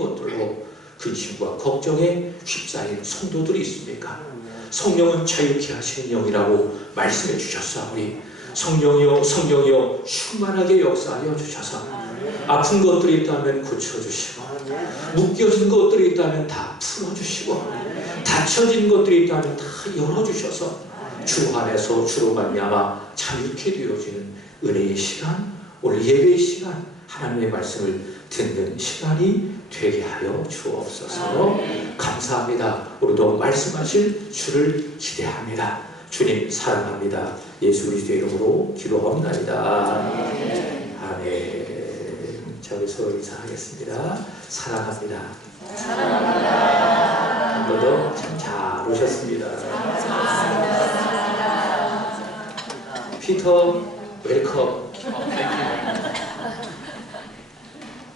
것들로 근심과 걱정에 휩싸인 성도들이 있습니까? 성령은 자유케 하시는 영이라고 말씀해 주셨사오니 성령이여 성령이여 충만하게 역사하여 주셔서 아픈 것들이 있다면 고쳐주시고 묶여진 것들이 있다면 다 풀어주시고 닫혀진 것들이 있다면 다 열어주셔서 주 안에서 주로 말미암아 자유케 되어지는 은혜의 시간, 오늘 예배의 시간, 하나님의 말씀을 듣는 시간이 되게 하여 주옵소서. 감사합니다. 우리도 말씀하실 주를 기대합니다. 주님 사랑합니다. 예수 그리스도의 이름으로 기도하옵나이다. 아멘. 저기서 인사하겠습니다. 사랑합니다. 한 번 더 참 잘 오셨습니다. 피터 웰컴.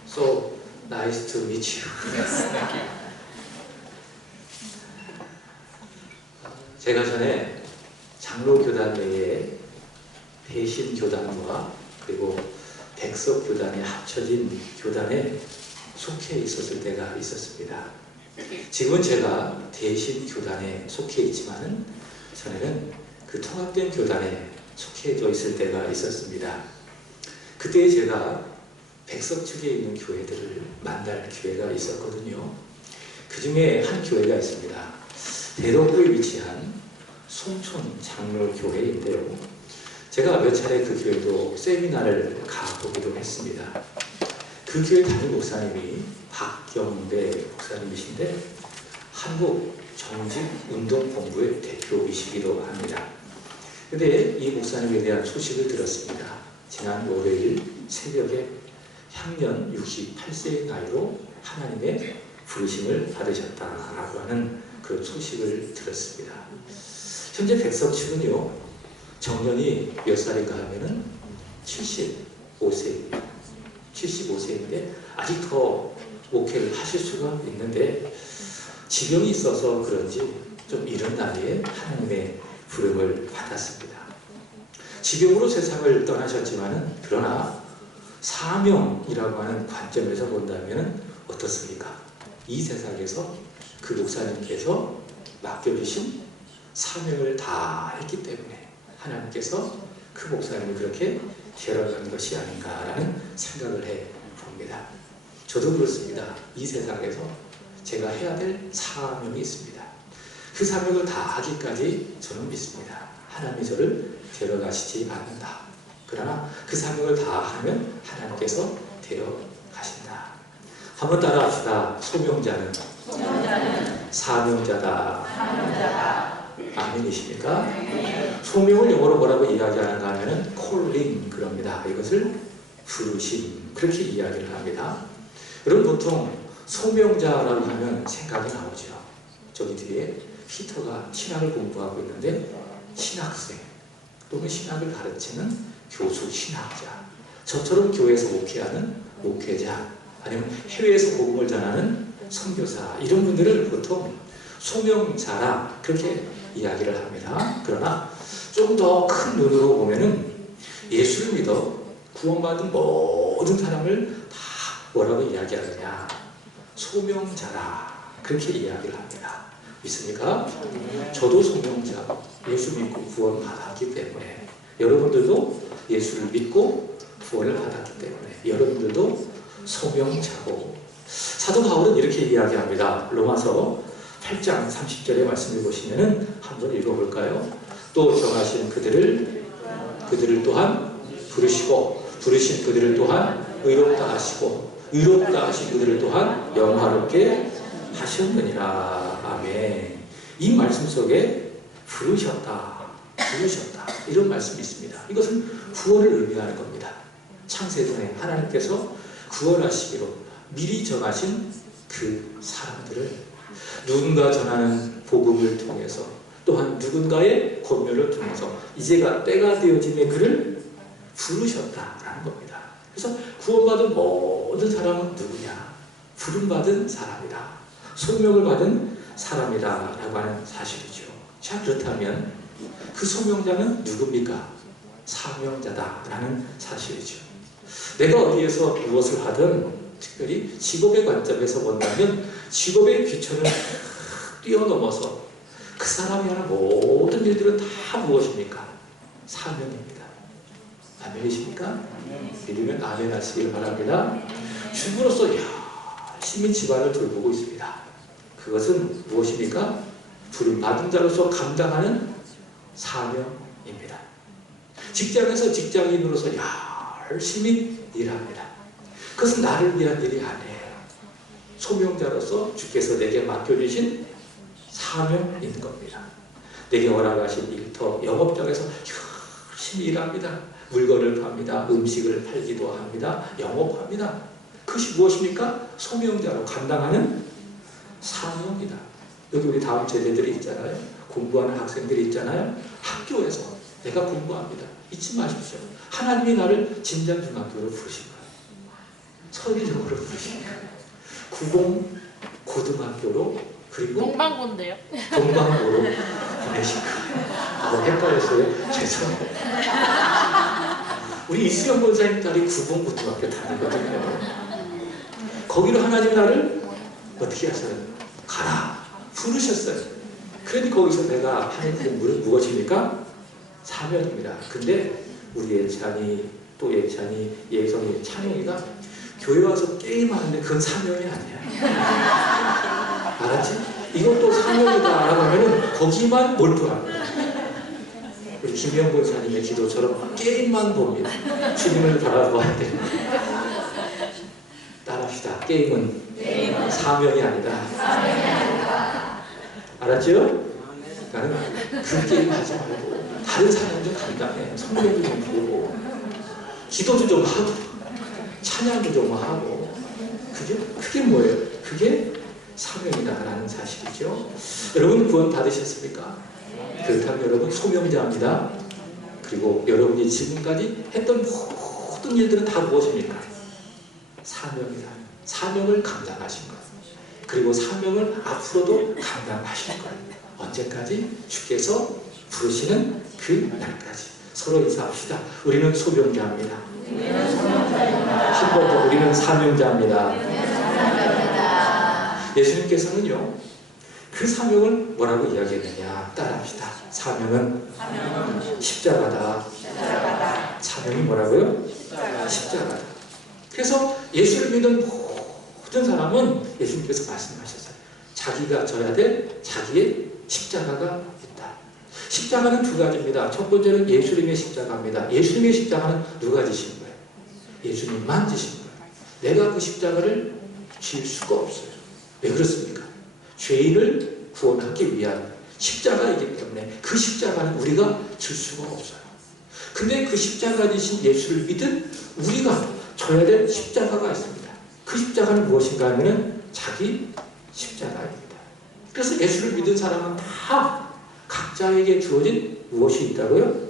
So nice to meet you. 제가 전에 장로교단 내에 대신교단과 그리고 백석교단이 합쳐진 교단에 속해 있었을 때가 있었습니다. 지금은 제가 대신교단에 속해 있지만은 전에는 그 통합된 교단에 속해져 있을 때가 있었습니다. 그때 제가 백석 측에 있는 교회들을 만날 기회가 있었거든요. 그 중에 한 교회가 있습니다. 대덕구에 위치한 송촌 장로교회인데요. 제가 몇 차례 그 교회도 세미나를 가보기도 했습니다. 그 교회 담임 목사님이 박경배 목사님이신데 한국 정직운동본부의 대표이시기도 합니다. 근데 이 목사님에 대한 소식을 들었습니다. 지난 월요일 새벽에 향년 68세의 나이로 하나님의 부르심을 받으셨다라고 하는 그런 소식을 들었습니다. 현재 백석 측은요, 정년이 몇 살인가 하면은 75세입니다. 75세인데 아직 더 목회를 하실 수가 있는데 지병이 있어서 그런지 좀 이른 나이에 하나님의 부름을 받았습니다. 지병으로 세상을 떠나셨지만은 그러나 사명이라고 하는 관점에서 본다면 어떻습니까? 이 세상에서 그 목사님께서 맡겨주신 사명을 다 했기 때문에 하나님께서 그 목사님을 그렇게 데려간 것이 아닌가라는 생각을 해봅니다. 저도 그렇습니다. 이 세상에서 제가 해야 될 사명이 있습니다. 그 사명을 다 하기까지 저는 믿습니다. 하나님이 저를 데려가시지 않는다. 그러나 그 사명을 다 하면 하나님께서 데려가신다. 한번 따라합시다. 소명자는 사명자다. 아멘이십니까? 소명을 영어로 뭐라고 이야기하는가 하면 calling 그럽니다. 이것을 부르심 그렇게 이야기를 합니다. 여러분 보통 소명자라고 하면 생각이 나오죠. 저기 뒤에 피터가 신학을 공부하고 있는데 신학생 또는 신학을 가르치는 교수 신학자, 저처럼 교회에서 목회하는 목회자, 아니면 해외에서 복음을 전하는 선교사, 이런 분들을 보통 소명자라 그렇게 이야기를 합니다. 그러나 좀 더 큰 눈으로 보면은 예수를 믿어 구원받은 모든 사람을 다 뭐라고 이야기하느냐? 소명자라 그렇게 이야기를 합니다. 믿습니까? 저도 소명자, 예수 믿고 구원받았기 때문에 여러분들도 예수를 믿고 구원을 받았기 때문에 여러분들도 소명자고, 사도 바울은 이렇게 이야기합니다. 로마서 8장 30절의 말씀을 보시면은 한번 읽어볼까요? 또 정하신 그들을 또한 부르시고 부르신 그들을 또한 의롭다 하시고 의롭다 하신 그들을 또한 영화롭게 하셨느니라. 아멘. 이 말씀 속에 부르셨다 이런 말씀이 있습니다. 이것은 구원을 의미하는 겁니다. 창세전에 하나님께서 구원하시기로 미리 정하신 그 사람들을 누군가 전하는 복음을 통해서 또한 누군가의 권면을 통해서 이제가 때가 되어짐에 그를 부르셨다라는 겁니다. 그래서 구원받은 모든 사람은 누구냐? 부름받은 사람이다. 소명을 받은 사람이다 라고 하는 사실이죠. 자, 그렇다면 그 소명자는 누굽니까? 사명자다 라는 사실이죠. 내가 어디에서 무엇을 하든 특별히 직업의 관점에서 본다면 직업의 귀천을 뛰어넘어서 그 사람이 하는 모든 일들은 다 무엇입니까? 사명입니다. 아멘이십니까? 믿으면 아멘 하시길 바랍니다. 주부로서 열심히 집안을 돌보고 있습니다. 그것은 무엇입니까? 부름받은 자로서 감당하는 사명입니다. 직장에서 직장인으로서 열심히 일합니다. 그것은 나를 위한 일이 아니에요. 소명자로서 주께서 내게 맡겨주신 사명인 겁니다. 내게 허락하신 일터, 영업장에서 열심히 일합니다. 물건을 팝니다. 음식을 팔기도 합니다. 영업합니다. 그것이 무엇입니까? 소명자로 감당하는 사명이다. 여기 우리 다음 세대들이 있잖아요. 공부하는 학생들이 있잖아요. 학교에서 내가 공부합니다. 잊지 마십시오. 하나님이 나를 진장중학교로 부르신 거예요. 서울역으로 부르신 거예요. 구공 고등학교로 그리고 동방고인데요. 동방고로 보내신 거예요. 헷갈렸어요. 죄송해요. 우리 이수영 권사님 딸이 구공 고등학교 다니거든요. 거기로 하나님 나를 어떻게 하셔요? 가라 부르셨어요. 그러니 거기서 내가 하는 공부는 무엇입니까? 사명입니다. 근데 우리 예찬이 또 예찬이 예성이 찬용이가 교회 와서 게임하는데 그건 사명이 아니야. 알았지? 이것도 사명이다 라고 하면은 거기만 몰두합니다. 우리 김영 권사님의 기도처럼 게임만 봅니다. 주님을 바라봐야 돼요. 따라합시다. 게임은 사명이 아니다. 알았죠? 나는 그 게임 하지 말고 다른 사명 좀 감당해. 성경 좀 보고 기도도 좀 하고 찬양도 좀 하고 그게 뭐예요? 그게 사명이다라는 사실이죠. 여러분 구원 받으셨습니까? 그렇다면 여러분 소명자입니다. 그리고 여러분이 지금까지 했던 모든 일들은 다 무엇입니까? 사명이다. 사명을 감당하신 것. 그리고 사명을 앞으로도 감당하실 거예요. 언제까지? 주께서 부르시는 그 날까지. 서로 인사합시다. 우리는 소명자입니다. 한 번 더 우리는 사명자입니다. 예수님께서는요 그 사명을 뭐라고 이야기했느냐 따라합시다. 사명은 십자가다. 사명이 뭐라고요? 십자가다. 그래서 예수를 믿는 모든 사람은 예수님께서 말씀하셨어요. 자기가 져야 될 자기의 십자가가 있다. 십자가는 두 가지입니다. 첫 번째는 예수님의 십자가입니다. 예수님의 십자가는 누가 지신 거예요? 예수님만 지신 거예요. 내가 그 십자가를 질 수가 없어요. 왜 그렇습니까? 죄인을 구원하기 위한 십자가이기 때문에 그 십자가는 우리가 질 수가 없어요. 근데 그 십자가 지신 예수를 믿은 우리가 져야 될 십자가가 있습니다. 그 십자가는 무엇인가 하면 자기 십자가입니다. 그래서 예수를 믿은 사람은 다 각자에게 주어진 무엇이 있다고요?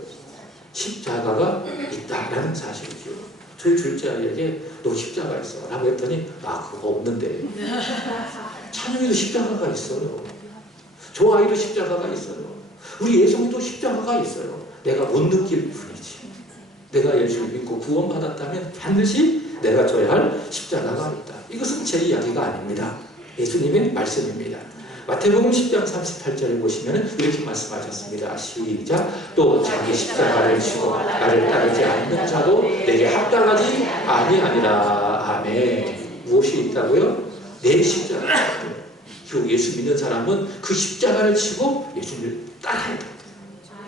십자가가 있다라는 사실이죠. 저희 둘째 아이에게 너 십자가 있어 라고 했더니 그거 없는데. 찬영이도 십자가가 있어요. 저 아이도 십자가가 있어요. 우리 예성도 십자가가 있어요. 내가 못 느낄 뿐이지. 내가 예수를 믿고 구원받았다면 반드시 내가 져야 할 십자가가 있다. 이것은 제 이야기가 아닙니다. 예수님의 말씀입니다. 마태복음 10장 38절에 보시면 이렇게 말씀하셨습니다. 시작. 또 자기 십자가를 지고 나를 따르지 않는 자도 내게 합당하지 아니하니라. 아멘. 무엇이 있다고요? 내 십자가. 그 예수 믿는 사람은 그 십자가를 지고 예수님을 따라야 됩니다.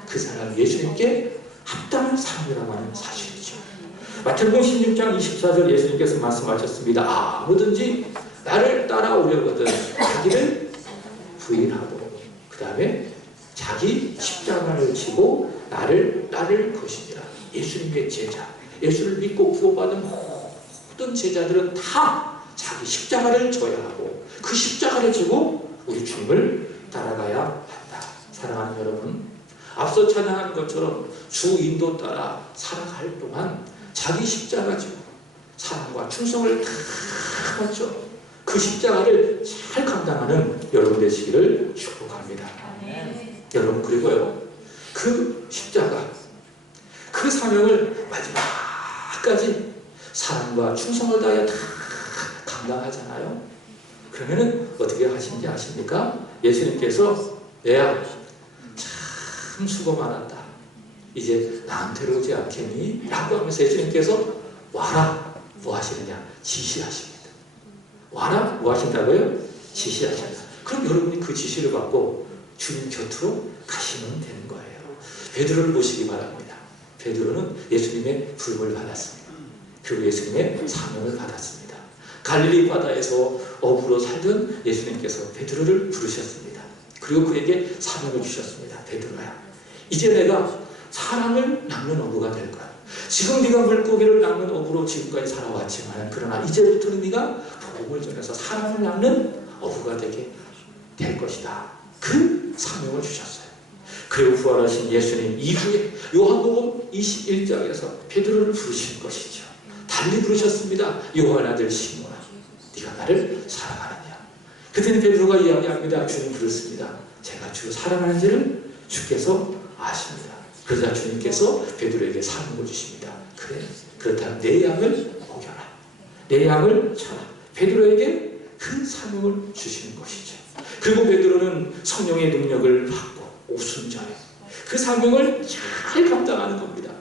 그 사람 예수님께 합당한 사람이라고 하는 사실이죠. 마태복음 16장 24절 예수님께서 말씀하셨습니다. 아무든지 나를 따라오려거든 자기를 부인하고 그 다음에 자기 십자가를 지고 나를 따를 것이니라. 예수님의 제자, 예수를 믿고 구원받은 모든 제자들은 다 자기 십자가를 져야 하고 그 십자가를 지고 우리 주님을 따라가야 한다. 사랑하는 여러분, 앞서 찬양한 것처럼 주 인도 따라 살아갈 동안 자기 십자가 지고 사랑과 충성을 다 바쳐 그 십자가를 잘 감당하는 여러분 되시기를 축복합니다. 여러분, 그리고요 그 십자가 그 사명을 마지막까지 사랑과 충성을 다하여 다 감당하잖아요. 그러면은 어떻게 하시는지 아십니까? 예수님께서 내야 참 수고 많았다. 이제 나한테로 오지 않겠니? 라고 하면서 예수님께서 와라. 뭐 하시느냐? 지시하십니다. 와라. 뭐 하신다고요? 지시하신다. 그럼 여러분이 그 지시를 받고 주님 곁으로 가시면 되는 거예요. 베드로를 보시기 바랍니다. 베드로는 예수님의 부름을 받았습니다. 그리고 예수님의 사명을 받았습니다. 갈릴리 바다에서 어부로 살던 예수님께서 베드로를 부르셨습니다. 그리고 그에게 사명을 주셨습니다. 베드로야, 이제 내가 사람을 낚는 어부가 될 거야. 지금 네가 물고기를 낚는 어부로 지금까지 살아왔지만 그러나 이제부터는 네가 복음을 전해서 사람을 낚는 어부가 되게 될 것이다. 그 사명을 주셨어요. 그리고 부활하신 예수님 이후에 요한복음 21장에서 베드로를 부르신 것이죠. 달리 부르셨습니다. 요한 아들 시몬아, 네가 나를 사랑하느냐. 그때는 베드로가 이야기합니다. 주님 그렇습니다. 제가 주를 사랑하는지를 주께서 아십니다. 그러자 주님께서 베드로에게 사명을 주십니다. 그래, 그렇다면 내 양을 먹여라. 내 양을 쳐라. 베드로에게 그 사명을 주시는 것이죠. 그리고 베드로는 성령의 능력을 받고 오순절에 그 사명을 잘 감당하는 겁니다.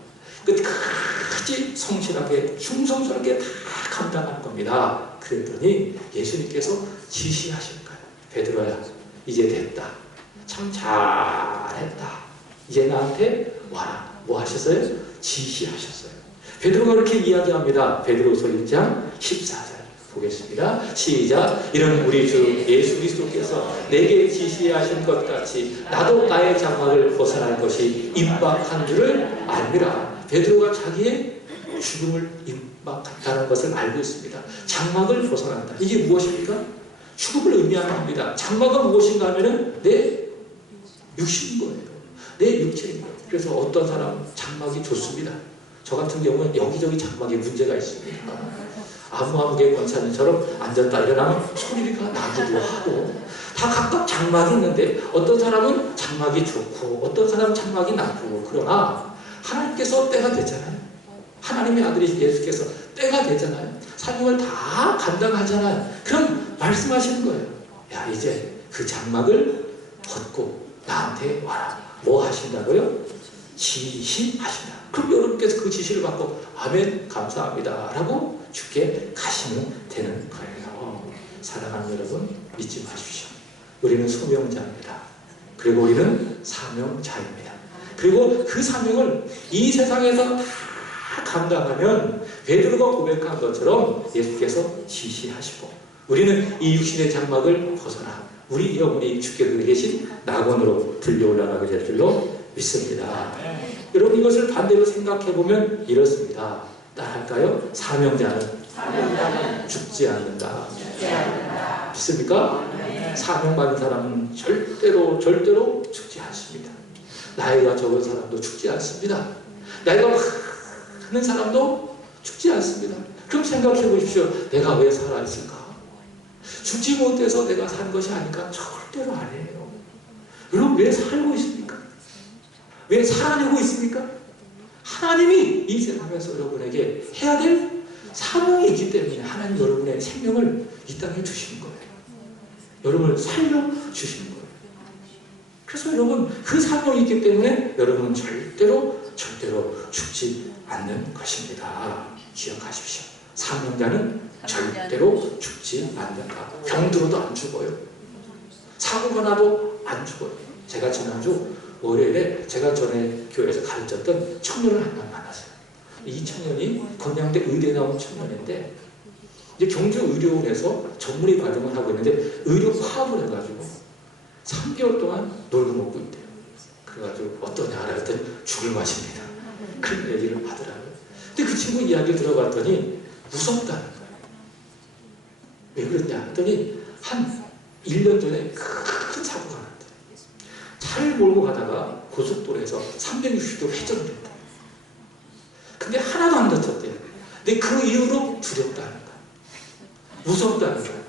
끝까지 성실하게 충성스럽게 다 감당하는 겁니다. 그랬더니 예수님께서 지시하실 거예요. 베드로야, 이제 됐다. 참 잘했다. 이제 나한테 와라. 뭐 하셨어요? 지시하셨어요. 베드로가 그렇게 이야기합니다. 베드로서 1장 14절 보겠습니다. 시작. 이런 우리 주 예수 그리스도께서 내게 지시하신 것 같이 나도 나의 장막을 벗어날 것이 임박한 줄을 알미라. 베드로가 자기의 죽음을 임박한다는 것을 알고 있습니다. 장막을 벗어난다. 이게 무엇입니까? 죽음을 의미하는 겁니다. 장막은 무엇인가 하면은 내 육신인 거예요. 내 육체인 거예요. 그래서 어떤 사람은 장막이 좋습니다. 저 같은 경우는 여기저기 장막에 문제가 있습니다. 아무개 권사님처럼 앉았다 일어나면 소리가 나기도 하고 다 각각 장막이 있는데 어떤 사람은 장막이 좋고 어떤 사람은 장막이 나쁘고 그러나 하나님께서 때가 됐잖아요. 하나님의 아들이신 예수께서 때가 됐잖아요. 사명을 다 감당하잖아요. 그럼 말씀하시는 거예요. 야, 이제 그 장막을 벗고 나한테 와라. 뭐 하신다고요? 지시하신다. 그럼 여러분께서 그 지시를 받고 아멘 감사합니다 라고 주께 가시면 되는 거예요. 사랑하는 여러분, 믿지 마십시오. 우리는 소명자입니다. 그리고 우리는 사명자입니다. 그리고 그 사명을 이 세상에서 다 감당하면 베드로가 고백한 것처럼 예수께서 지시하시고 우리는 이 육신의 장막을 벗어나 우리 영혼이 주께 계신 낙원으로 들려 올라가게 될 줄로 믿습니다. 여러분 이것을 반대로 생각해보면 이렇습니다. 따라할까요? 사명자는 죽지 않는다. 믿습니까? 사명받은 사람은 절대로 죽지 않습니다. 나이가 적은 사람도 죽지 않습니다. 나이가 많은 사람도 죽지 않습니다. 그럼 생각해 보십시오. 내가 왜 살아있을까? 죽지 못해서 내가 산 것이 아닐까? 절대로 아니에요. 여러분 왜 살고 있습니까? 왜 살아내고 있습니까? 하나님이 이 세상에서 여러분에게 해야 될 사명이 있기 때문에 하나님 여러분의 생명을 이 땅에 주시는 거예요. 여러분을 살려주시는 거예요. 그래서 여러분 그 사명이 있기 때문에 여러분은 절대로 죽지 않는 것입니다. 기억하십시오. 사명자는 절대로 죽지 않는다. 병들어도 안 죽어요. 사고가 나도 안 죽어요. 제가 지난주 월요일에 제가 전에 교회에서 가르쳤던 청년을 한 명 만났어요. 이 청년이 건양대 의대 나온 청년인데 이제 경주의료원에서 전문의 과정을 하고 있는데 의료 파업을 해가지고 3개월 동안 놀고 먹고 있대요. 그래가지고 어떠냐 알았더니 죽을 맛입니다. 그런 얘기를 하더라고요. 근데 그 친구 이야기를 들어봤더니 무섭다는 거예요. 왜 그랬냐 했더니 한 1년 전에 큰 사고가 났대요. 차를 몰고 가다가 고속도로에서 360도 회전됐다. 근데 하나도 안 다쳤대요. 근데 그 이후로 두렵다는 거예요. 무섭다는 거예요.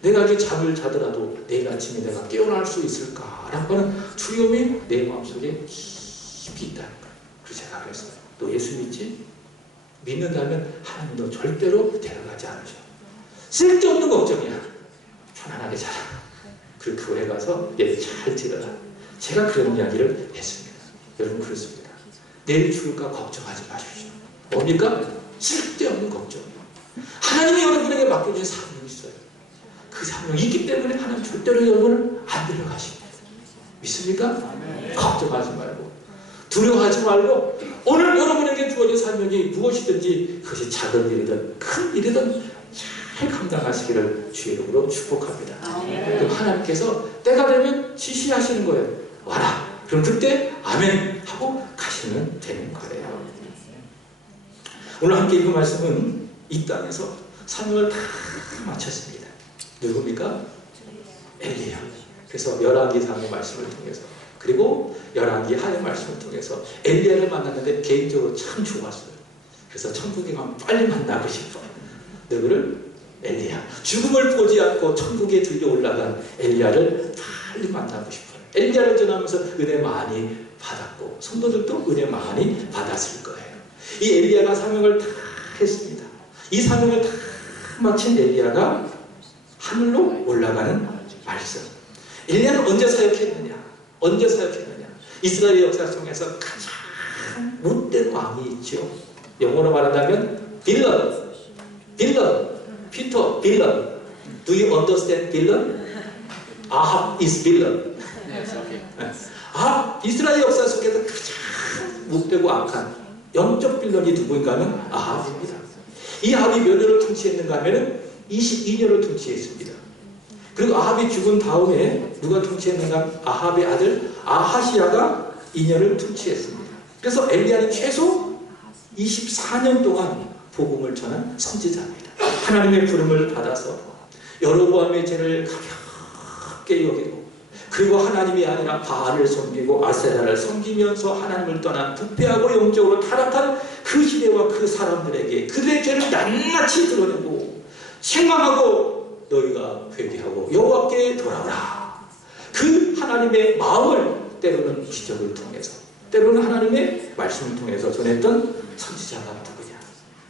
내가 이제 잠을 자더라도 내일 아침에 내가 깨어날 수 있을까라고 하는 두려움이 내 마음속에 깊이 있다는 거예요. 그래서 제가 그랬어요. 너 예수 믿지? 믿는다면 하나님 너 절대로 데려가지 않으셔. 쓸데없는 걱정이야. 편안하게 자라. 그리고 교회 가서 예배 잘 드려라. 제가 그런 이야기를 했습니다. 여러분 그렇습니다. 내일 죽을까 걱정하지 마십시오. 뭡니까? 쓸데없는 걱정. 하나님이 여러분에게 맡겨준 사명이 있어요. 그 사명이 있기 때문에 하나님 절대로 여러분을 안 데려가십니다. 믿습니까? 걱정하지 말고 두려워하지 말고 오늘 여러분에게 주어진 사명이 무엇이든지 그것이 작은 일이든 큰 일이든 잘 감당하시기를 주의 이름으로 축복합니다. 그럼 하나님께서 때가 되면 지시하시는 거예요. 와라. 그럼 그때 아멘 하고 가시면 되는 거예요. 오늘 함께 읽은 말씀은 이 땅에서 사명을 다 마쳤습니다. 누굽니까? 엘리야. 그래서 열왕기상의 말씀을 통해서 그리고 열왕기 하의 말씀을 통해서 엘리야를 만났는데 개인적으로 참 좋았어요. 그래서 천국에 가면 빨리 만나고 싶어. 누구를? 엘리야. 죽음을 보지 않고 천국에 들려 올라간 엘리야를 빨리 만나고 싶어요. 엘리야를 전하면서 은혜 많이 받았고 성도들도 은혜 많이 받았을 거예요. 이 엘리야가 사명을 다 했습니다. 이 사명을 다 마친 엘리야가 하늘로 올라가는 말씀. 엘리야는 언제 사역했느냐? 언제 사역했느냐? 이스라엘 역사 속에서 가장 못된 왕이 있죠. 영어로 말한다면 빌런. 피터 빌런. Do you understand 빌런? 아합 is 빌런. 이스라엘 역사 속에서 가장 못되고 악한 영적 빌런이 누구인가 하면 아합입니다. 이 아합이 몇 년을 통치했는가 하면 22년을 통치했습니다. 그리고 아합이 죽은 다음에 누가 통치했는가? 아합의 아들 아하시야가 2년을 통치했습니다. 그래서 엘리야는 최소 24년 동안 복음을 전한 선지자입니다. 하나님의 부름을 받아서 여로보암의 죄를 가볍게 여기고 그리고 하나님이 아니라 바알을 섬기고 아세라를 섬기면서 하나님을 떠난 부패하고 영적으로 타락한 그 시대와 그 사람들에게 그들의 죄를 낱낱이 드러내고 책망하고 너희가 회개하고 여호와께 돌아오라. 그 하나님의 마음을 때로는 기적을 통해서 때로는 하나님의 말씀을 통해서 전했던 선지자가 누구냐?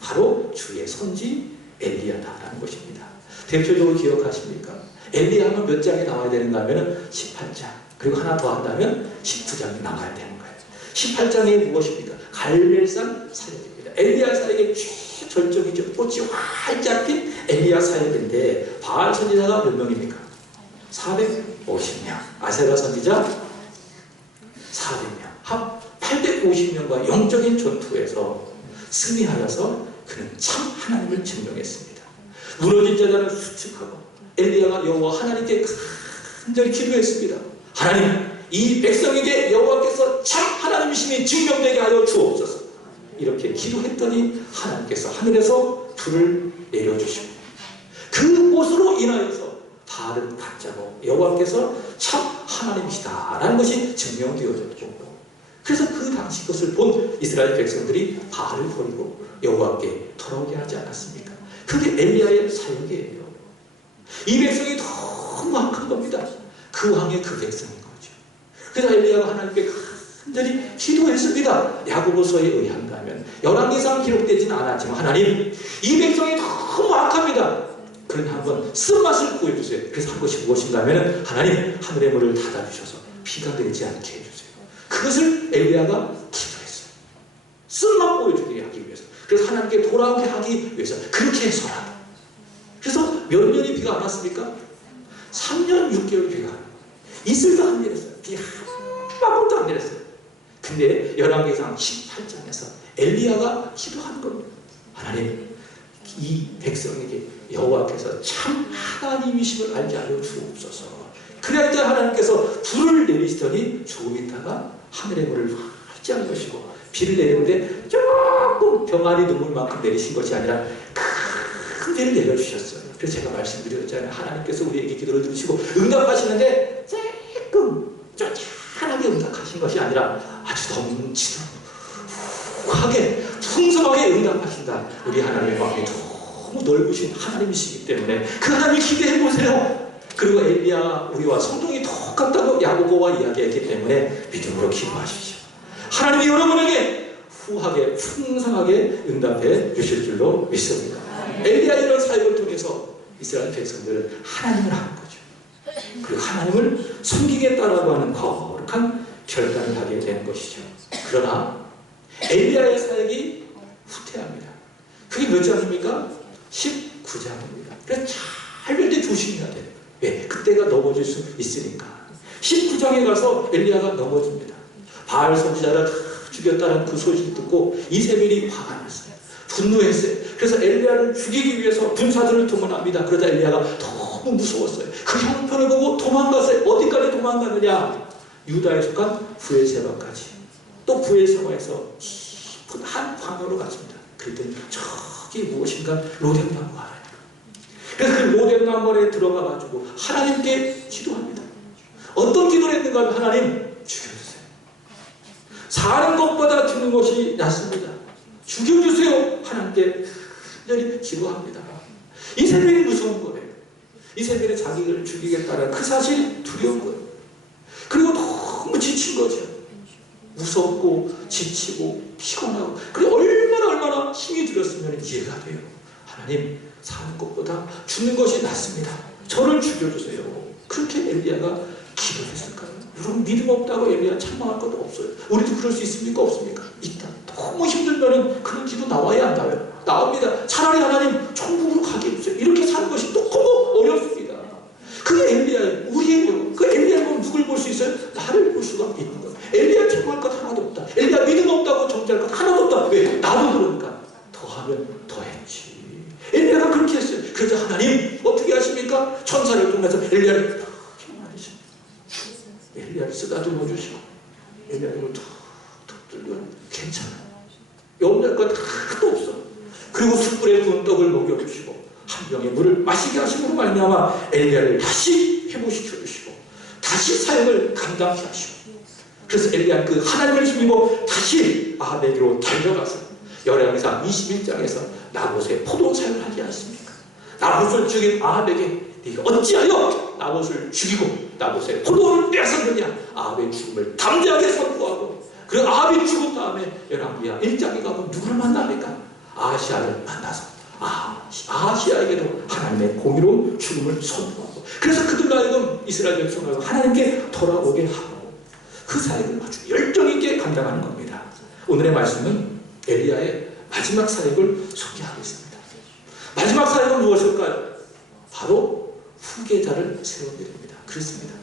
바로 주의 선지 엘리야다라는 것입니다. 대표적으로 기억하십니까? 엘리야는 몇 장이 나와야 되는가 하면 18장 그리고 하나 더 한다면 19장이 나와야 되는 거예요. 18장이 무엇입니까? 갈멜산 사역입니다. 엘리야 사역의 최절정이죠. 꽃이 활짝 핀 엘리야 사역인데 바알 선지자가 몇 명입니까? 450명. 아세라 선지자 400명. 합 850명과 영적인 전투에서 승리하여서 그는 참 하나님을 증명했습니다. 무너진 자들을 수축하고 엘리야가 여호와 하나님께 간절히 기도했습니다. 하나님, 이 백성에게 여호와께서 참 하나님이심이 증명되게 하여 주옵소서. 이렇게 기도했더니 하나님께서 하늘에서 불을 내려주시고 그 곳으로 인하여서 바알은 가짜고 여호와께서 참 하나님이시다라는 것이 증명되어졌고 그래서 그 당시 것을 본 이스라엘 백성들이 바알을 버리고 여호와께 돌아오게 하지 않았습니까? 그게 엘리야의 사역이에요. 이 백성이 너무 악한 겁니다. 그 왕의 그 백성인 거죠. 그래서 엘리야가 하나님께 간절히 기도했습니다. 야고보서에 의한다면 열왕기상 기록되지는 않았지만 하나님, 이 백성이 너무 악합니다. 그러니 한번 쓴맛을 보여주세요. 그래서 한 것이 무엇인가 하면 하나님, 하늘의 문을 닫아주셔서 비가 내리지 않게 해주세요. 그것을 엘리야가 기도했어요. 쓴맛 보여주게 하기 위해서. 그래서 하나님께 돌아오게 하기 위해서 그렇게 해서라. 그래서 몇 년이 비가 안 왔습니까? 3년 6개월 비가 이슬도 안 내렸어요. 비 한 방울도 안 내렸어요. 근데 열왕기상 18장에서 엘리야가 기도하는 겁니다. 하나님, 이 백성에게 여호와께서 참 하나님이심을 알게 하여 주옵소서. 그래야 이제 하나님께서 불을 내리시더니 조금 있다가 하늘의 물을 활짝 여시고 비를 내리는데 조금 병아리 눈물만큼 내리신 것이 아니라 큰 비를 내려주셨어요. 그래서 제가 말씀드렸잖아요. 하나님께서 우리에게 기도를 들으시고 응답하시는데 조금 쫀쫀하게 응답하신 것이 아니라 아주 넘치도록 하게 풍성하게 응답하신다. 우리 하나님의 마음이 너무 넓으신 하나님이시기 때문에 그 하나님을 기대해보세요. 그리고 엘리야 우리와 성동이 똑같다고 야고보와 이야기했기 때문에 믿음으로 기도하십시오. 하나님이 여러분에게 후하게 풍성하게 응답해 주실 줄로 믿습니다. 엘리야 이런 사역을 통해서 이스라엘 백성들은 하나님을 하는 거죠. 그리고 하나님을 섬기겠다라고 하는 거룩한 결단을 하게 되는 것이죠. 그러나 엘리야의 사역이 후퇴합니다. 그게 몇 장입니까? 19장입니다. 그래서 잘 볼 때 조심해야 돼요. 왜? 그때가 넘어질 수 있으니까. 19장에 가서 엘리야가 넘어집니다. 바알 선지자를 죽였다는 그 소식 듣고 이세벨이 화가 났어요. 분노했어요. 그래서 엘리야를 죽이기 위해서 군사들을 동원합니다. 그러자 엘리야가 너무 무서웠어요. 그 형편을 보고 도망갔어요. 어디까지 도망가느냐? 유다에 속한 브엘세바까지. 또 브엘세바에서 깊은 한 광야로 갔습니다. 그랬더니 저기 무엇인가 로뎀나무가 하나요. 그래서 그 로뎀나무에 들어가가지고 하나님께 기도합니다. 어떤 기도를 했는가 하면 하나님 죽여주세요. 사는 것보다 죽는 것이 낫습니다. 죽여주세요. 하나님께 간절히 기도합니다. 이세벨이 무서운 거예요. 이세벨이 자기를 죽이겠다는 그 사실이 두려운 거예요. 그리고 너무 지친 거죠. 무섭고 지치고 피곤하고. 그리고 얼마나 힘이 들었으면 이해가 돼요. 하나님, 사는 것보다 죽는 것이 낫습니다. 저를 죽여주세요. 그렇게 엘리야가 기도했을까요? 여러분, 믿음 없다고 엘리야 찬망할 것도 없어요. 우리도 그럴 수 있습니까? 없습니까? 있다. 너무 힘들면 그런 기도 나와야 안 나와요? 나옵니다. 차라리 하나님 천국으로 가게 해주세요. 이렇게 사는 것이 너무 어렵습니다. 그게 엘리야예요. 우리의 그 엘리야 보면 누굴 볼 수 있어요? 나를 볼 수가 있는 거예요. 엘리야 청구할 것 하나도 없다. 엘리야 믿음 없다고 정죄할 것 하나도 없다. 왜? 나도 그러니까. 더하면 더했지. 엘리야가 그렇게 했어요. 그래서 하나님 어떻게 하십니까? 천사를 통해서 엘리야를 엘리야를 쓰다듬어 주시고 엘리야를 툭툭 뚫려. 괜찮아. 염려할 것 하나도 없어. 그리고 숯불에 구운 떡을 먹여주시고 한 병의 물을 마시게 하심으로 말미암아 엘리야를 다시 회복시켜 주시고 다시 사역을 감당케 하시고. 그래서 엘리야는 그 하나님을 힘입어 다시 아합에게로 달려가서 열왕기상 21장에서 나봇의 포도 사역을 하지 않습니까? 나봇을 죽인 아합에게 네가 어찌하여 나봇을 죽이고 나봇의 포도를 빼앗았느냐? 아합의 죽음을 담대하게 선포하고, 그 아합이 죽은 다음에 열왕기하 1장에 가면 누구를 만납니까? 아하시아를 만나서 아하시아에게도 하나님의 공의로운 죽음을 선포하고, 그래서 그들로 하여금 이스라엘 백성을 하나님께 돌아오게 하고 그 사역을 아주 열정 있게 감당하는 겁니다. 오늘의 말씀은 엘리야의 마지막 사역을 소개하고 있습니다. 마지막 사역은 무엇일까요? 바로 후계자를 세우게 됩니다. 그렇습니다.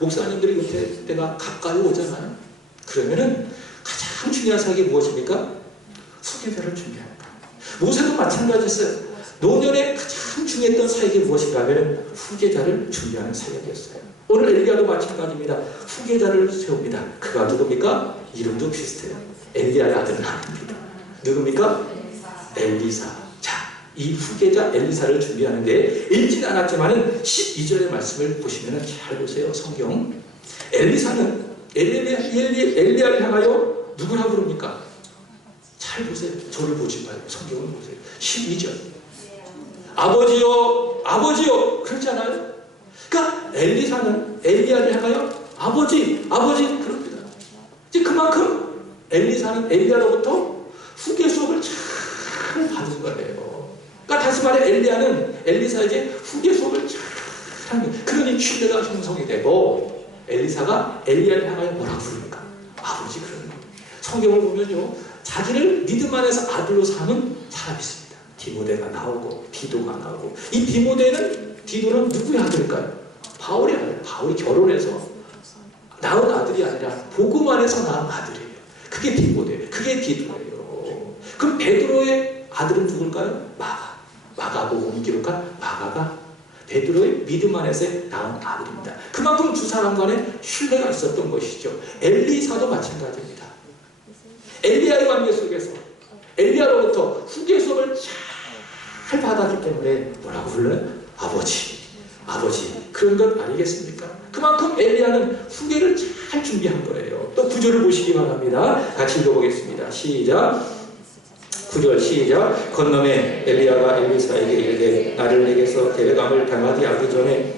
목사님들이 은퇴 때가 가까이 오잖아요. 그러면은 가장 중요한 사역이 무엇입니까? 후계자를 준비하는 거예요. 모세도 마찬가지였어요. 노년에 가장 중요했던 사역이 무엇인가 하면 후계자를 준비하는 사역이었어요. 오늘 엘리야도 마찬가지입니다. 후계자를 세웁니다. 그가 누굽니까? 이름도 비슷해요. 엘리야의 아들은 아닙니다. 누굽니까? 엘리사. 이 후계자 엘리사를 준비하는데 읽지는 않았지만 12절의 말씀을 보시면 잘 보세요. 성경. 엘리사는 엘리야를 향하여 누구라고 부릅니까? 잘 보세요. 저를 보지 말고 성경을 보세요. 12절. 아버지요, 아버지요. 그렇지 않아요? 그러니까 엘리사는 엘리야를 향하여 아버지 그럽니다. 이제 그만큼 엘리사는 엘리야로부터 후계 수업을 잘 받은 거예요. 그러니까 다시 말해 엘리야는 엘리사에게 후계 수업을 잘 하는 거예요. 그러니 신뢰가 형성이 되고 엘리사가 엘리야를 향하여 뭐라고 부릅니까? 아버지 그러는 거예요. 성경을 보면요, 자기를 믿음 안에서 아들로 삼은 사람이 있습니다. 디모데가 나오고 디도가 나오고, 이 디도는 누구의 아들일까요? 바울의 아들. 바울이 결혼해서 낳은 아들이 아니라 복음 안에서 낳은 아들이에요. 그게 디모데, 그게 디도예요. 그럼 베드로의 아들은 누굴까요? 마가복음을 기록한 마가가 베드로의 믿음 안에서 낳은 아들입니다. 그만큼 두 사람 간에 신뢰가 있었던 것이죠. 엘리사도 마찬가지입니다. 엘리야의 관계 속에서 엘리야로부터 후계 수업을 잘 받았기 때문에 뭐라고 불러요? 아버지 그런 것 아니겠습니까? 그만큼 엘리야는 후계를 잘 준비한 거예요. 또 9절을 보시기 바랍니다. 같이 읽어보겠습니다. 시작. 9절 시작. 건너매 엘리야가 엘리사에게 이르되 나를 내게서 데려감을 당하게 하기 전에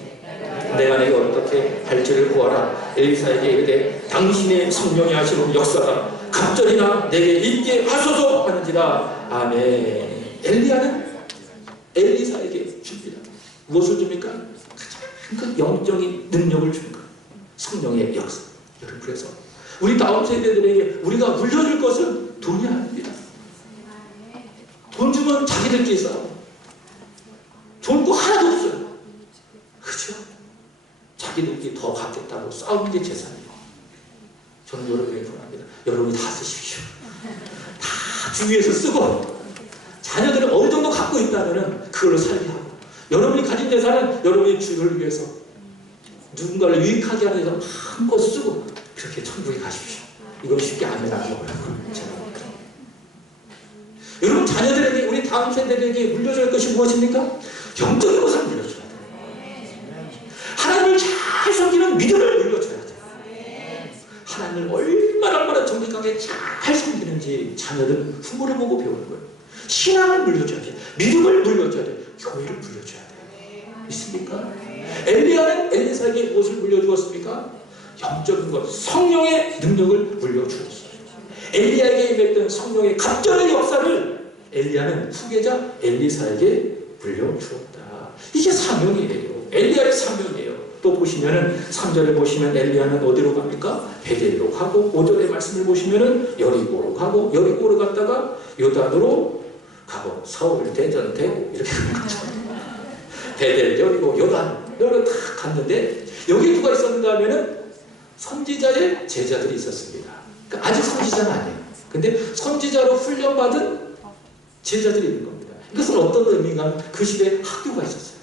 내가 내게 어떻게 할지를 구하라. 엘리사에게 이르되 당신의 성령이 하시는 역사가 갑절이나 내게 있게 하소서 하는지라. 아멘. 엘리야는 엘리사에게 줍니다. 무엇을 줍니까? 가장 그 영적인 능력을 주는 거예요. 성령의 역사. 여러분, 그래서 우리 다음 세대들에게 우리가 물려줄 것은 돈이 아닙니다. 돈 주면 자기들끼리 싸워. 좋은 거 하나도 없어요. 그렇죠? 자기들끼리 더 갖겠다고 싸우는 게 재산이에요. 저는 여러분에게 권합니다. 여러분이 다 쓰십시오. 다 주위에서 쓰고, 자녀들은 어느 정도 갖고 있다면 그걸로 살게 하고, 여러분이 가진 재산은 여러분의 주를 위해서 누군가를 유익하게 하기 위해서 마음껏 쓰고 그렇게 천국에 가십시오. 이건 쉽게 안 해나가고 여러분, 자녀들에게, 우리 다음 세대들에게 물려줄 것이 무엇입니까? 영적인 것을 물려줘야 돼요. 하나님을 잘 섬기는 믿음을 물려줘야 돼요. 하나님을 얼마나 정직하게 잘 섬기는지 자녀들은 부모를 보고 배우는 거예요. 신앙을 물려줘야 돼요. 믿음을 물려줘야 돼요. 교회를 물려줘야 돼요. 있습니까? 엘리야는 엘리사에게 무엇을 물려주었습니까? 영적인 것, 성령의 능력을 물려주었어요. 엘리야에게 임했던 성령의 갑절의 역사를 엘리야는 후계자 엘리사에게 물려주었다. 이게 사명이에요. 엘리야의 사명이에요. 또 보시면은 3절에 보시면 엘리야는 어디로 갑니까? 베델로 가고, 5절의 말씀을 보시면은 여리고로 가고, 여리고로 갔다가 요단으로 가고, 서울, 대전, 대구 이렇게 가는 거죠. 베델, 여리고, 요단 여기로 다 갔는데 여기 누가 있었는가 하면은 선지자의 제자들이 있었습니다. 그러니까 아직 선지자는 아니에요. 근데 선지자로 훈련받은 제자들이 있는 겁니다. 이것은 어떤 의미인가 하면 그 시대에 학교가 있었어요.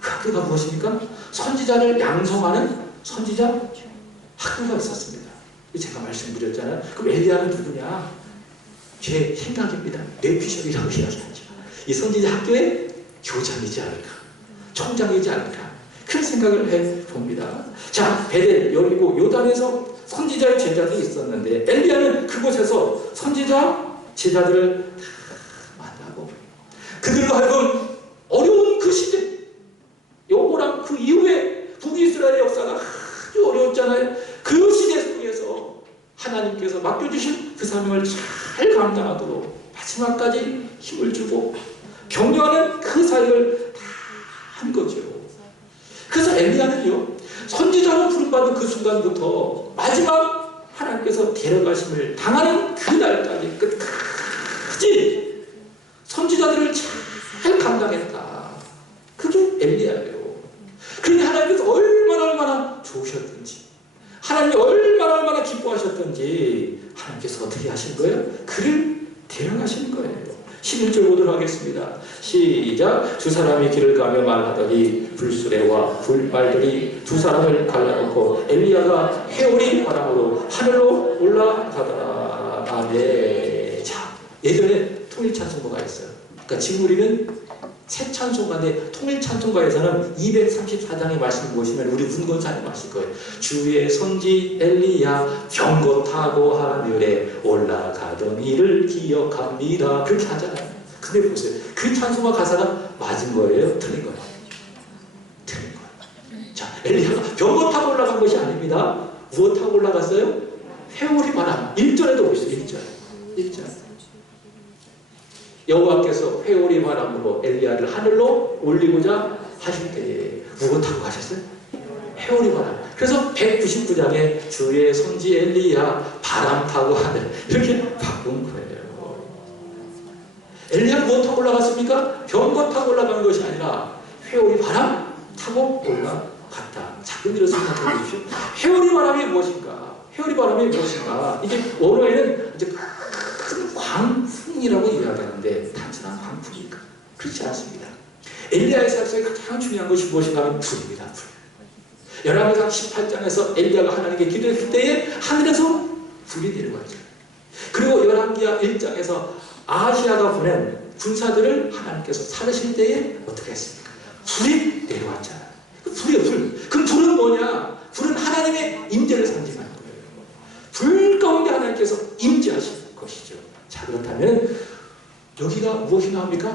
그 학교가 무엇입니까? 선지자를 양성하는 선지자 학교가 있었습니다. 제가 말씀드렸잖아요. 그럼 엘리야는 누구냐? 제 생각입니다. 뇌피셜이라고 이야기하죠. 이 선지자 학교의 교장이지 않을까, 총장이지 않을까, 그런 생각을 해봅니다. 자, 베델, 여리고, 요단에서 선지자의 제자들이 있었는데 엘리야는 그곳에서 선지자 제자들을 만나고 그들로 하여금 어려운 그 시대, 여호람 그 이후에 북이스라엘의 역사가 아주 어려웠잖아요. 그 시대 속에서 하나님께서 맡겨주신 그 사명을 잘 감당하도록 마지막까지 힘을 주고 격려하는 그 사역을 다 한 거죠. 그래서 엘리야는요, 선지자로 부름받은 그 순간부터 마지막 하나님께서 데려가심을 당하는 그날까지 끝까지 선지자들을 잘 감당했다. 그게 엘리야예요. 그러니 하나님께서 얼마나 좋으셨던지, 하나님이 얼마나 기뻐하셨던지 하나님께서 어떻게 하신 거예요? 그를 데려가신 거예요. 11절 보도록 하겠습니다. 시작. 두 사람이 길을 가며 말하더니 불수레와 불말들이 두 사람을 갈라놓고 엘리야가 회오리 바람으로 하늘로 올라가더라. 아멘. 자, 예전에 통일찬송가가 있어요. 그러니까 지금 우리는 새 찬송가인데 통일찬송가에서는 234장의 말씀을 보시면 우리 문건사님 아실 거예요. 주의 선지 엘리야 병거 타고 하늘에 올라가던 일을 기억합니다. 그렇게 하잖아요. 근데 보세요. 그 찬송가 가사가 맞은 거예요? 틀린 거예요? 틀린 거예요. 자, 엘리야가 병거 타고 올라간 것이 아닙니다. 무엇 타고 올라갔어요? 회오리 바람. 1절에도 보시죠. 1절. 여호와께서 회오리 바람으로 엘리야를 하늘로 올리고자 하실 때에 무엇 타고 가셨어요? 회오리 바람. 그래서 199장에 주의 선지 엘리야 바람 타고 하늘 이렇게 바꾼 거예요. 엘리야는 무엇 타고 올라갔습니까? 병거 타고 올라간 것이 아니라 회오리 바람 타고 올라갔다. 작은 일을 생각해 보십시오. 회오리 바람이 무엇인가? 회오리 바람이 무엇인가? 이게 원어에는 이제 큰 광풍이라고 이야기하는데 단순한 광풍일까? 그렇지 않습니다. 엘리야의 사역에 가장 중요한 것이 무엇인가 하면 불입니다. 불. 열왕기상 18장에서 엘리야가 하나님께 기도했을 때에 하늘에서 불이 내려왔죠. 그리고 열왕기하 1장에서 아하시아가 보낸 군사들을 하나님께서 살으실 때에 어떻게 했습니까? 불이 내려왔잖아요. 불이에요, 불. 그럼 불은 뭐냐? 불은 하나님의 임재를 상징하는 거예요. 불 가운데 하나님께서 임재하시는 것이죠. 자, 그렇다면 여기가 무엇이 나옵니까?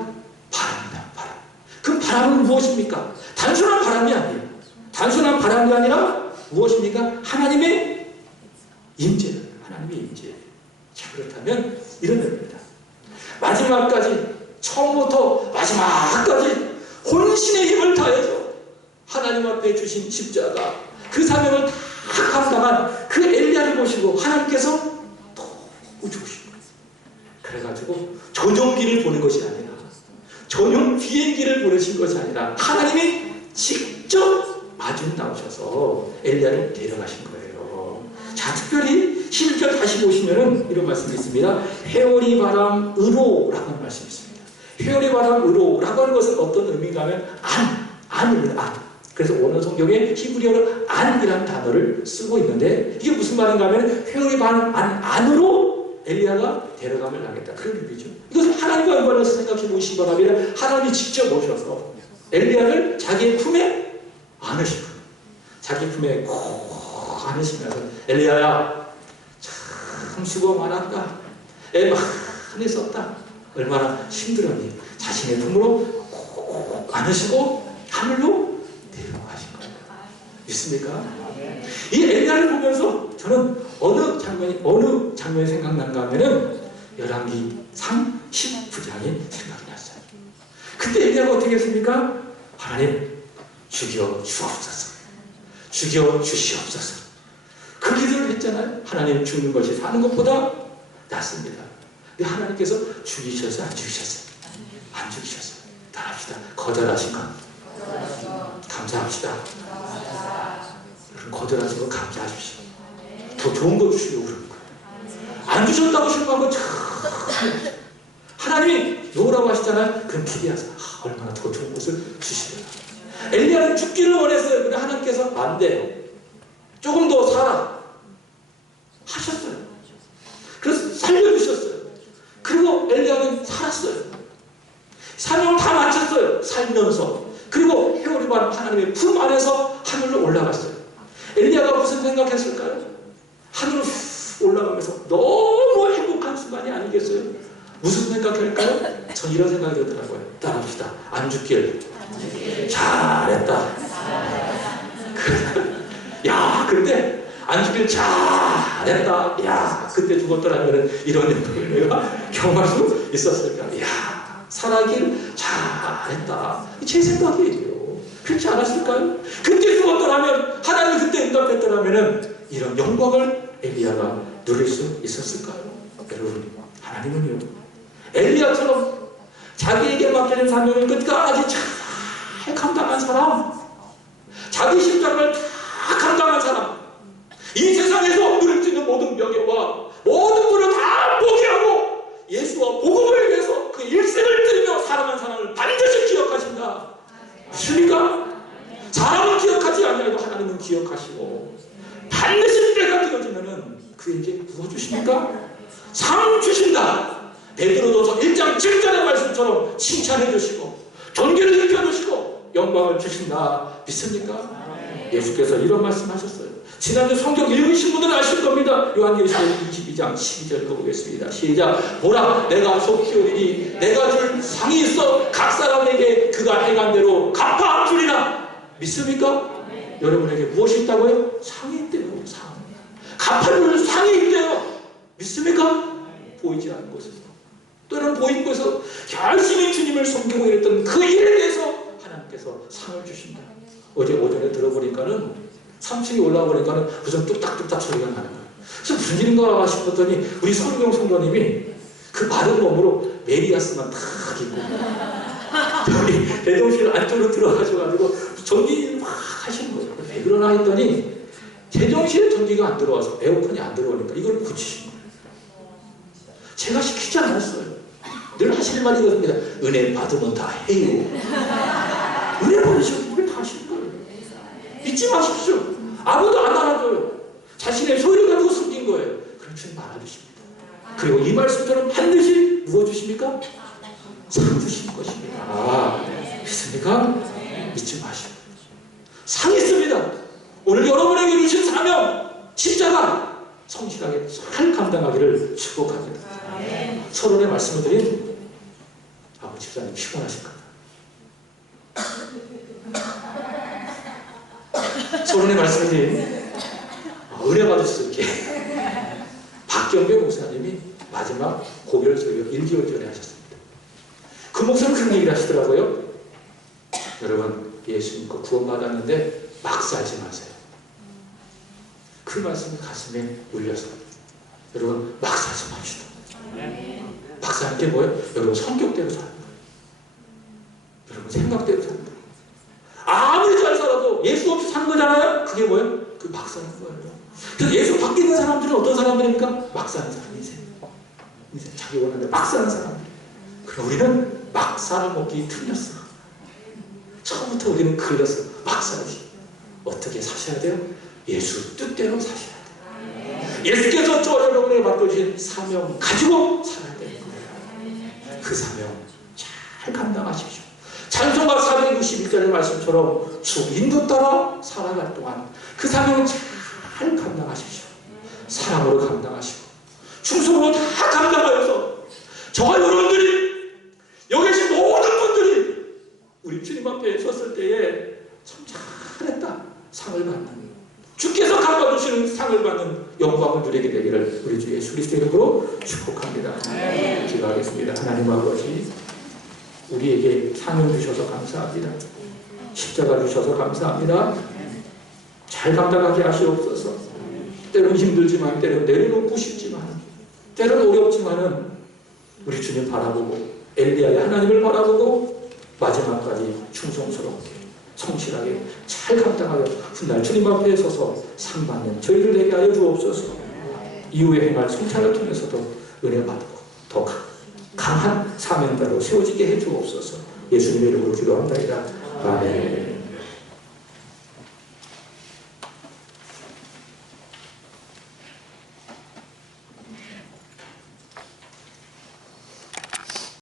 바람이다. 바람. 그럼 바람은 무엇입니까? 단순한 바람이 아니에요. 단순한 바람이 아니라 무엇입니까? 하나님의 임재. 하나님의 임재. 자, 그렇다면 이런 겁니다. 마지막까지, 처음부터 마지막까지 혼신의 힘을 다해서 하나님 앞에 주신 십자가 그 사명을 다 감당한 그 엘리야를 보시고 하나님께서 너무 좋으신 거예요. 그래가지고 전용기를 보낸 것이 아니라 전용 비행기를 보내신 것이 아니라 하나님이 직접 마중 나오셔서 엘리야를 데려가신 거예요. 자, 특별히 11절 다시 보시면은 이런 말씀이 있습니다. 회오리 바람 의로라고 하는 말씀이 있습니다. 회오리 바람 의로라고 하는 것은 어떤 의미인가 하면 안입니다. 안. 그래서 오늘 성경에 히브리어로 안이라는 단어를 쓰고 있는데 이게 무슨 말인가 하면 회오리 바람 안으로 엘리야가 데려감을 하겠다. 그런 의미죠. 이것은 하나님과 연관해서 생각해 보시기 바랍니다. 하나님이 직접 모셔서 엘리야를 자기의 품에 안으신 거예요. 자기 품에 콕 안으시면서 엘리야야 참 수고 많았다. 애 많이 썼다. 얼마나 힘들었니. 자신의 품으로 콕 안으시고 하늘로 데려가신 거예요. 믿습니까? 이 엘리야를 보면서 저는 어느 장면이 생각난가 하면은 열왕기상 19장이 생각이 났어요. 그때 엘리야가 어떻게 했습니까? 하나님 죽여 주옵소서. 죽여 주시옵소서. 그 기도를 했잖아요. 하나님 죽는 것이 사는 것보다 낫습니다. 근데 하나님께서 죽이셔서 안 죽이셨어요? 안 죽이셨어요. 따라합시다. 거절하신 것 감사합시다. 거절하신 거 감사하십시오. 더 좋은 거 주시려고 그러는 거예요. 안 주셨다고 실망하고 참 하나님이 놓으라고 하시잖아요. 그럼 기대하세요. 얼마나 더 좋은 것을 주시려나. 엘리야는 죽기를 원했어요. 근데 하나님께서 안 돼요. 조금 더 살아 하셨어요. 그래서 살려주셨어요. 그리고 엘리야는 살았어요. 사명을 다 마쳤어요. 살면서. 그리고 회오리 바람 하나님의 품 안에서 하늘로 올라갔어요. 엘리야가 무슨 생각했을까요? 하늘로 올라가면서 너무 행복한 순간이 아니겠어요? 무슨 생각할까요? 전 이런 생각이 들더라고요. 따라합시다. 안 죽길 잘했다. 야, 근데 안 죽길 잘했다. 야, 그때 죽었더라면 이런 행복을 내가 경험할 수 있었을까? 야, 살아길 잘했다. 제 생각이에요. 그렇지 않았을까요? 그때 죽었더라면, 하나님이 그때 응답했더라면 이런 영광을 엘리야가 누릴 수 있었을까요? 여러분, 하나님은요, 엘리야처럼 자기에게 맡겨진 사명을 끝까지 잘 감당한 사람, 자기 심장을 다 감당한 사람, 이 세상에서 누릴 수 있는 모든 명예와 모든 것을 다 포기하고 예수와 복음을 위해서 그 일생을 드리며 살아간 사람을 반드시 기억하신다. 믿습니까? 사람은 기억하지 않아도 하나님은 기억하시고 반드시 때가 되어지면은 그에게 무엇 주십니까? 상 주신다. 베드로전서 1장 7절의 말씀처럼 칭찬해 주시고 존귀를 입혀주시고 영광을 주신다. 믿습니까? 예수께서 이런 말씀하셨어요. 지난주 성경 읽으신 분들은 아실 겁니다. 요한계시록 22장 12절 읽어보겠습니다. 시작. 보라, 내가 속히 오리니 내가 줄 상이 있어 각 사람에게 그가 행한 대로 갚아 주리라. 믿습니까? 네. 여러분에게 무엇이 있다고요? 상이 있대요. 상. 갚아줄 상이 있대요. 믿습니까? 보이지 않는 곳에서 또는 보이는 곳에서 열심히 주님을 섬기고 이랬던 그 일에 대해서 하나님께서 상을 주신다. 어제 오전에 들어보니까는 3층에 올라오니까는 무슨 뚝딱뚝딱 소리가 나는 거예요. 그래서 무슨 일인가 싶었더니 우리 성경 성도님이 그 마른 몸으로 메리아스만 탁 입고 여기 대동실 안쪽으로 들어가셔가지고 전기 막 하시는 거예요. 왜 그러나 했더니 제정신에 전기가 안 들어와서 에어컨이 안 들어오니까 이걸 고치신 거예요. 제가 시키지 않았어요. 늘 하시는 말이 이겁니다. 은혜 받으면 다 해요. 은혜 받으시면 이걸 다 하시는 거예요. 잊지 마십시오. 아무도 안 알아줘요. 자신의 소유를 가지고 숨긴 거예요. 그럼 주님 알아주십니다. 그리고 이 말씀처럼 반드시 무엇 주십니까? 상 주실 것입니다. 믿습니까? 믿지 마시고. 상 있습니다. 오늘 여러분에게 주신 사명, 십자가 성실하게 잘 감당하기를 축복합니다. 서론의 말씀을 드린 아버지 집사님 피곤하실 겁니다. 서론의 말씀을 드린 은혜 받으셔서 이렇게 박경배 목사님이 마지막 고별 설교 1개월 전에 하셨습니다. 그 목사는 그런 얘기를 하시더라고요. 여러분, 예수 믿고 구원받았는데 막 살지 마세요. 그 말씀이 가슴에 울려서 여러분, 막 살지 맙시다. 막 사는 게 뭐예요? 여러분, 성격대로 사는 거예요. 여러분, 생각대로 사는 거예요. 아무리 잘 살아도 예수 없이 사는 거잖아요. 그게 뭐예요? 그 막 사는 거예요. 그래서 예수 밖에 있는 사람들은 어떤 사람들입니까? 막 사는 사람, 인생 자기 원하는 막 사는 사람들. 그럼 우리는 막 살아먹기 틀렸어. 처음부터 우리는 글렀어. 막 살기. 어떻게 사셔야 돼요? 예수 뜻대로 사셔야 돼요. 예수께서 저 여러분에게 맡겨주신 사명 가지고 살아야 되는 거예요. 그 사명 잘 감당하십시오. 찬송가 461절의 말씀처럼 주 인도 따라 살아갈 동안 그 사명을 잘 감당하십시오. 사랑으로 감당하시고 충성으로 다 감당하여서 저와 여러분들이 여기 계신 모든 분들이 우리 주님 앞에 섰을 때에 참 잘했다 상을 받는, 주께서 갚아주시는 상을 받는 영광을 누리게 되기를 우리 주 예수 그리스도의 이름으로 축복합니다. 기도하겠습니다. 하나님 아버지, 우리에게 사명 주셔서 감사합니다. 십자가 주셔서 감사합니다. 잘 감당하게 하시옵소서. 때로는 힘들지만, 때로는 내려놓고 싶지만, 때로는 어렵지만은 우리 주님 바라보고 엘리야의 하나님을 바라보고 마지막까지 충성스럽게 성실하게 잘 감당하여 훗날 주님 앞에 서서 상 받는 저희를 되게 하여 주옵소서. 이후에 행할 성찰을 통해서도 은혜 받고 더 강한 사명자로 세워지게 해 주옵소서. 예수님의 이름으로 기도합니다. 아멘.